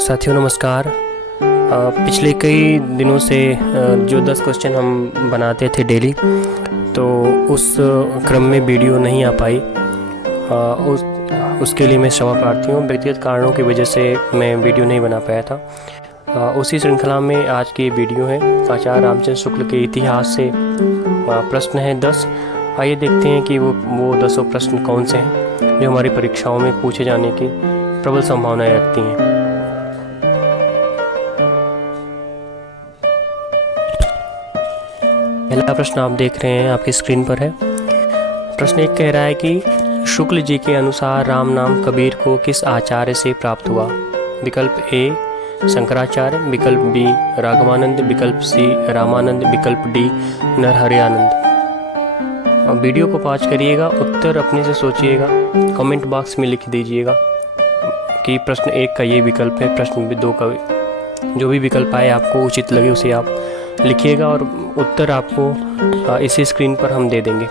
साथियों नमस्कार। पिछले कई दिनों से जो 10 क्वेश्चन हम बनाते थे डेली, तो उस क्रम में वीडियो नहीं आ पाई। उसके लिए मैं क्षमा प्रार्थी हूँ। व्यक्तिगत कारणों की वजह से मैं वीडियो नहीं बना पाया था। उसी श्रृंखला में आज की वीडियो है। आचार्य रामचंद्र शुक्ल के इतिहास से प्रश्न है 10। आइए देखते हैं कि वो 10 प्रश्न कौन से हैं जो हमारी परीक्षाओं में पूछे जाने की प्रबल संभावनाएं रखती हैं। पहला प्रश्न आप देख रहे हैं, आपकी स्क्रीन पर है। प्रश्न 1 कह रहा है कि शुक्ल जी के अनुसार राम नाम कबीर को किस आचार्य से प्राप्त हुआ? विकल्प ए शंकराचार्य, विकल्प बी राघवानंद, विकल्प सी रामानंद, विकल्प डी नरहरियानंद। वीडियो को पॉज करिएगा, उत्तर अपने से सोचिएगा, कमेंट बॉक्स में लिख दीजिएगा कि प्रश्न 1 का ये विकल्प है, प्रश्न 2 का जो भी विकल्प आए आपको उचित लगे उसे आप लिखिएगा और उत्तर आपको इसी स्क्रीन पर हम दे देंगे।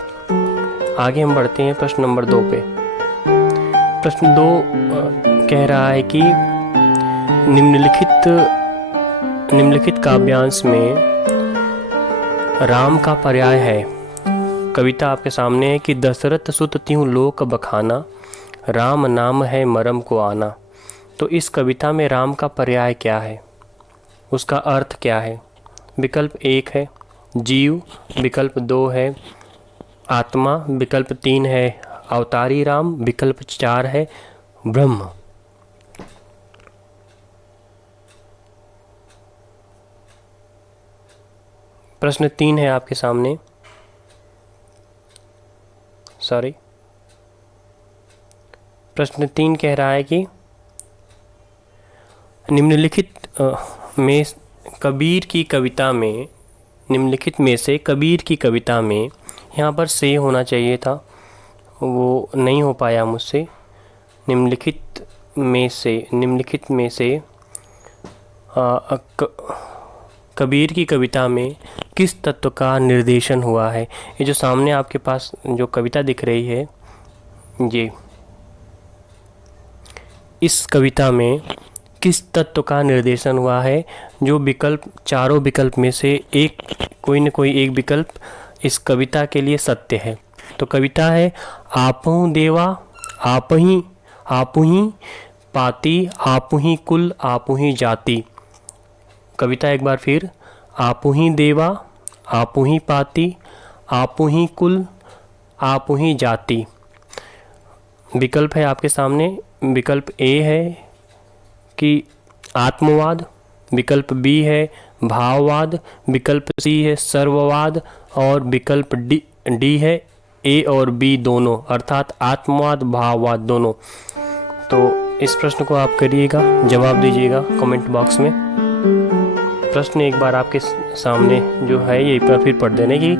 आगे हम बढ़ते हैं प्रश्न नंबर 2 पे। प्रश्न 2 कह रहा है कि निम्नलिखित काव्यांश में राम का पर्याय है। कविता आपके सामने है कि दशरथ सुत त्यों लोक बखाना, राम नाम है मरम को आना। तो इस कविता में राम का पर्याय क्या है, उसका अर्थ क्या है? विकल्प 1 है जीव, विकल्प 2 है आत्मा, विकल्प 3 है अवतारी राम, विकल्प 4 है ब्रह्म। प्रश्न 3 है आपके सामने, प्रश्न 3 कह रहा है कि निम्नलिखित में कबीर की कविता में, निम्नलिखित में से कबीर की कविता में, यहाँ पर से होना चाहिए था, वो नहीं हो पाया मुझसे। निम्नलिखित में से कबीर की कविता में किस तत्व का निर्देशन हुआ है? ये जो सामने आपके पास जो कविता दिख रही है, ये इस कविता में किस तत्व का निर्देशन हुआ है? जो विकल्प, चारों विकल्प में से एक, कोई न कोई एक विकल्प इस कविता के लिए सत्य है। तो कविता है आपहु देवा आपुही पाती, आपुही कुल आपुही जाति। कविता एक बार फिर, आपुही देवा आपुही पाती, आपुही कुल आपुही जाति। विकल्प है आपके सामने। विकल्प ए है कि आत्मवाद, विकल्प बी है भाववाद, विकल्प सी है सर्ववाद और विकल्प डी है ए और बी दोनों, अर्थात आत्मवाद भाववाद दोनों। तो इस प्रश्न को आप करिएगा, जवाब दीजिएगा कमेंट बॉक्स में। प्रश्न एक बार आपके सामने जो है ये फिर पढ़ देने की,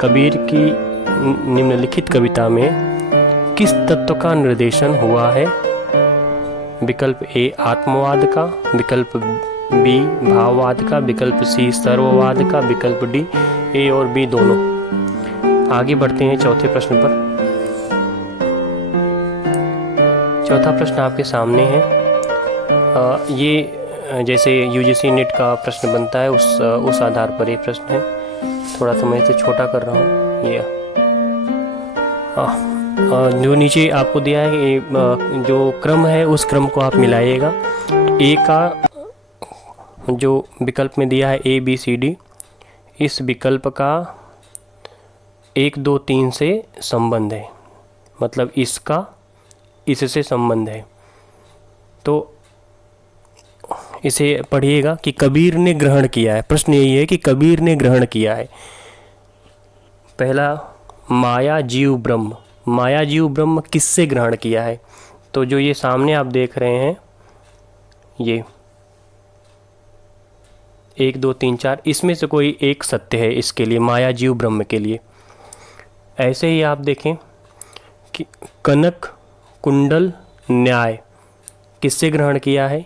कबीर की निम्नलिखित कविता में किस तत्व का निर्देशन हुआ है? विकल्प ए आत्मवाद का, विकल्प बी भाववाद का, विकल्प सी सर्ववाद का, विकल्प डी ए और बी दोनों। आगे बढ़ते हैं चौथे प्रश्न पर। चौथा प्रश्न आपके सामने है। ये जैसे यूजीसी नेट का प्रश्न बनता है उस आधार पर ये प्रश्न है। थोड़ा सा मैं इसे छोटा कर रहा हूँ। ये जो नीचे आपको दिया है जो क्रम है उस क्रम को आप मिलाइएगा। ए का जो विकल्प में दिया है ए बी सी डी, इस विकल्प का 1 2 3 से संबंध है, मतलब इसका इससे संबंध है। तो इसे पढ़िएगा कि कबीर ने ग्रहण किया है। प्रश्न यही है कि कबीर ने ग्रहण किया है। पहला माया जीव ब्रह्म, माया जीव ब्रह्म किससे ग्रहण किया है? तो जो ये सामने आप देख रहे हैं, ये 1 2 3 4, इसमें से कोई एक सत्य है इसके लिए, माया जीव ब्रह्म के लिए। ऐसे ही आप देखें कि कनक कुंडल न्याय किससे ग्रहण किया है?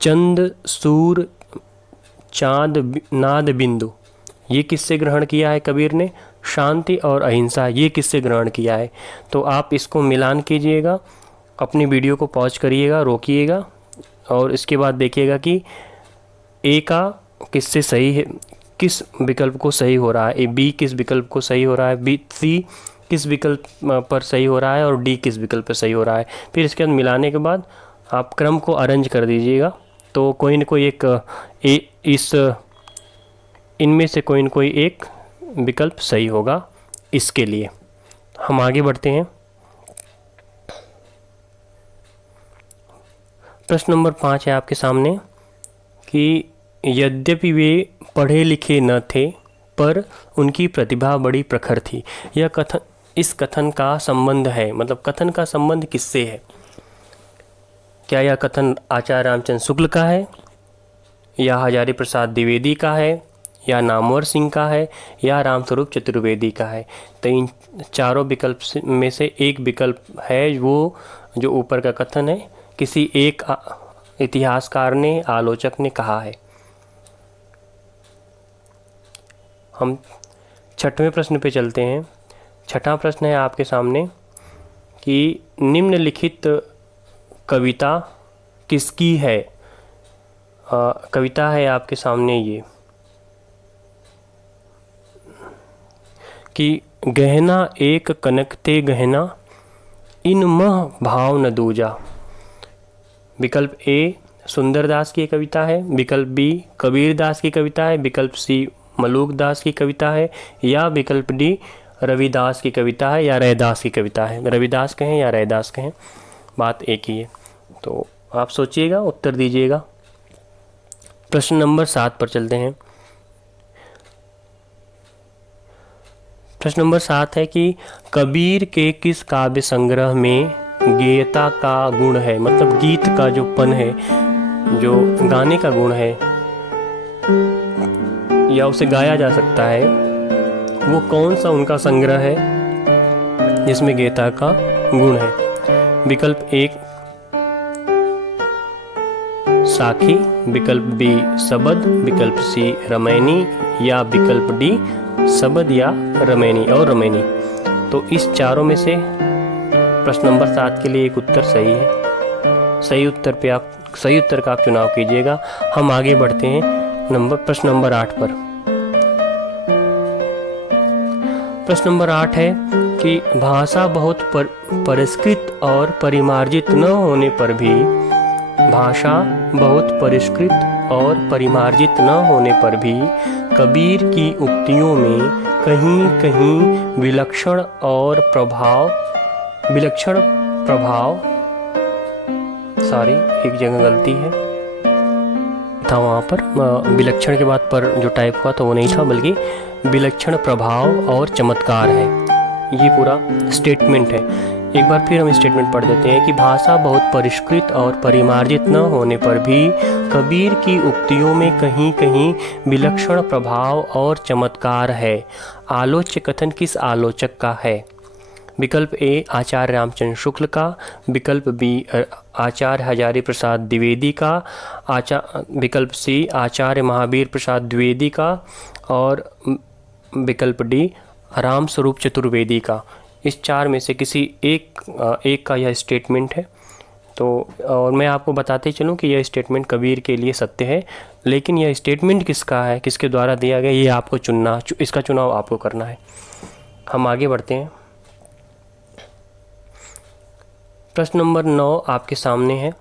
चंद सूर चांद नाद बिंदु, ये किससे ग्रहण किया है कबीर ने? शांति और अहिंसा, ये किससे ग्रहण किया है? तो आप इसको मिलान कीजिएगा, अपनी वीडियो को पॉज करिएगा, रोकिएगा, और इसके बाद देखिएगा कि ए का किससे सही है, किस विकल्प को सही हो रहा है, ए बी किस विकल्प को सही हो रहा है, बी सी किस विकल्प पर सही हो रहा है और डी किस विकल्प पर सही हो रहा है। फिर इसके बाद मिलाने के बाद आप क्रम को अरेंज कर दीजिएगा, तो कोई न कोई एक इनमें से कोई न कोई एक विकल्प सही होगा इसके लिए। हम आगे बढ़ते हैं। प्रश्न नंबर 5 है आपके सामने कि यद्यपि वे पढ़े लिखे न थे पर उनकी प्रतिभा बड़ी प्रखर थी। यह कथन, इस कथन का संबंध है, मतलब कथन का संबंध किससे है? क्या यह कथन आचार्य रामचंद्र शुक्ल का है, या हजारी प्रसाद द्विवेदी का है, या नामवर सिंह का है, या रामस्वरूप चतुर्वेदी का है? तो इन चारों विकल्प में से एक विकल्प है वो जो ऊपर का कथन है किसी एक इतिहासकार ने, आलोचक ने कहा है। हम छठवें प्रश्न पे चलते हैं। छठा प्रश्न है आपके सामने कि निम्नलिखित कविता किसकी है? कविता है आपके सामने ये कि गहना एक कनक ते गहना, इन मह भाव न दूजा। विकल्प ए सुंदरदास की कविता है, विकल्प बी कबीरदास की कविता है, विकल्प सी मलूकदास की कविता है, या विकल्प डी रविदास की कविता है या रैदास की कविता है। रविदास कहें या रैदास कहें, बात एक ही है। तो आप सोचिएगा, उत्तर दीजिएगा। प्रश्न नंबर 7 पर चलते हैं। प्रश्न नंबर 7 है कि कबीर के किस काव्य संग्रह में गेयता का गुण है, मतलब गीत का जो पन है, जो गाने का गुण है या उसे गाया जा सकता है, वो कौन सा उनका संग्रह है जिसमें गेयता का गुण है? विकल्प एक साखी, विकल्प बी सबद, विकल्प सी रमैनी, या विकल्प डी सबद या रमैनी और रमैनी। तो इस चारों में से प्रश्न नंबर 7 के लिए एक उत्तर सही है। सही उत्तर का आप चुनाव कीजिएगा। हम आगे बढ़ते हैं प्रश्न नंबर 8 पर। प्रश्न नंबर 8 है कि भाषा बहुत परिष्कृत और परिमार्जित न होने पर भी, भाषा बहुत परिष्कृत और परिमार्जित न होने पर भी कबीर की उक्तियों में कहीं कहीं विलक्षण प्रभाव सॉरी एक जगह गलती है था, वहाँ पर विलक्षण के बाद पर जो टाइप हुआ तो वो नहीं था, बल्कि विलक्षण प्रभाव और चमत्कार है। ये पूरा स्टेटमेंट है। एक बार फिर हम स्टेटमेंट पढ़ देते हैं कि भाषा बहुत परिष्कृत और परिमार्जित न होने पर भी कबीर की उक्तियों में कहीं कहीं विलक्षण प्रभाव और चमत्कार है। आलोच्य कथन किस आलोचक का है? विकल्प ए आचार्य रामचंद्र शुक्ल का, विकल्प बी आचार्य हजारी प्रसाद द्विवेदी का, विकल्प सी आचार्य महावीर प्रसाद द्विवेदी का, और विकल्प डी रामस्वरूप चतुर्वेदी का। इस चार में से किसी एक का यह स्टेटमेंट है। तो और मैं आपको बताते चलूँ कि यह स्टेटमेंट कबीर के लिए सत्य है, लेकिन यह स्टेटमेंट किसका है, किसके द्वारा दिया गया, ये आपको चुनना, इसका चुनाव आपको करना है। हम आगे बढ़ते हैं। प्रश्न नंबर 9 आपके सामने है।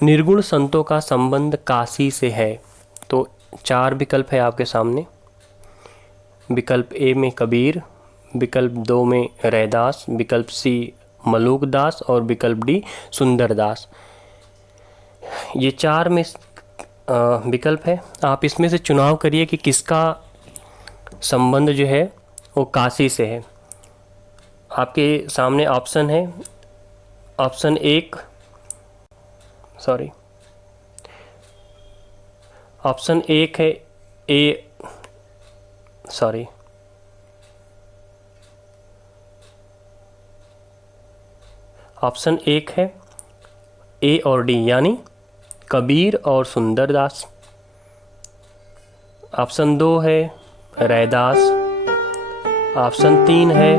निर्गुण संतों का संबंध काशी से है। तो 4 विकल्प है आपके सामने। विकल्प ए में कबीर, विकल्प 2 में रैदास, विकल्प सी मलूकदास और विकल्प डी सुंदरदास। ये 4 में विकल्प है। आप इसमें से चुनाव करिए कि किसका संबंध जो है वो काशी से है। आपके सामने ऑप्शन है, ऑप्शन एक है ऑप्शन 1 है ए और डी, यानी कबीर और सुंदरदास। ऑप्शन 2 है रैदास। ऑप्शन 3 है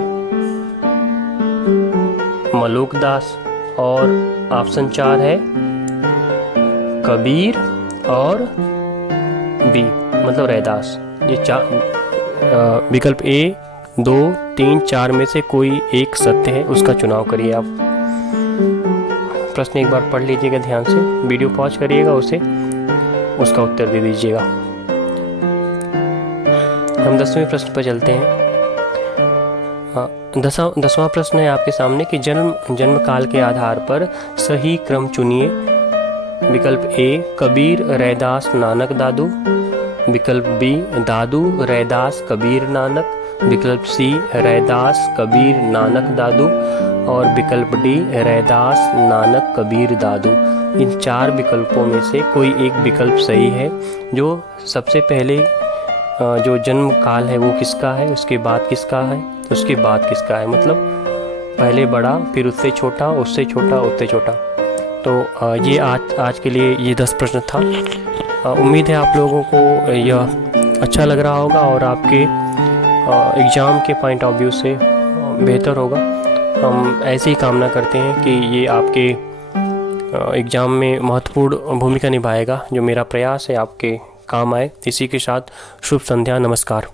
मलूकदास और ऑप्शन 4 है कबीर और बी मतलब रैदास। ये विकल्प ए 2, 3, 4 में से कोई एक सत्य है, उसका चुनाव करिए आप। प्रश्न एक बार पढ़ लीजिएगा ध्यान से, वीडियो पॉज करिएगा, उसे उसका उत्तर दे दीजिएगा। हम 10वें प्रश्न पर चलते हैं। 10वां प्रश्न है आपके सामने कि जन्म काल के आधार पर सही क्रम चुनिए। विकल्प ए कबीर रैदास नानक दादू, विकल्प बी दादू रैदास कबीर नानक, विकल्प सी रैदास कबीर नानक दादू और विकल्प डी रैदास नानक कबीर दादू। इन 4 विकल्पों में से कोई एक विकल्प सही है। जो सबसे पहले जो जन्म काल है वो किसका है, उसके बाद किसका है, उसके बाद किसका है, मतलब पहले बड़ा, फिर उससे छोटा, उससे छोटा, उससे छोटा। तो ये आज के लिए ये 10 प्रश्न था। उम्मीद है आप लोगों को यह अच्छा लग रहा होगा और आपके एग्ज़ाम के पॉइंट ऑफ व्यू से बेहतर होगा। हम ऐसी ही कामना करते हैं कि ये आपके एग्ज़ाम में महत्वपूर्ण भूमिका निभाएगा। जो मेरा प्रयास है आपके काम आए। इसी के साथ शुभ संध्या, नमस्कार।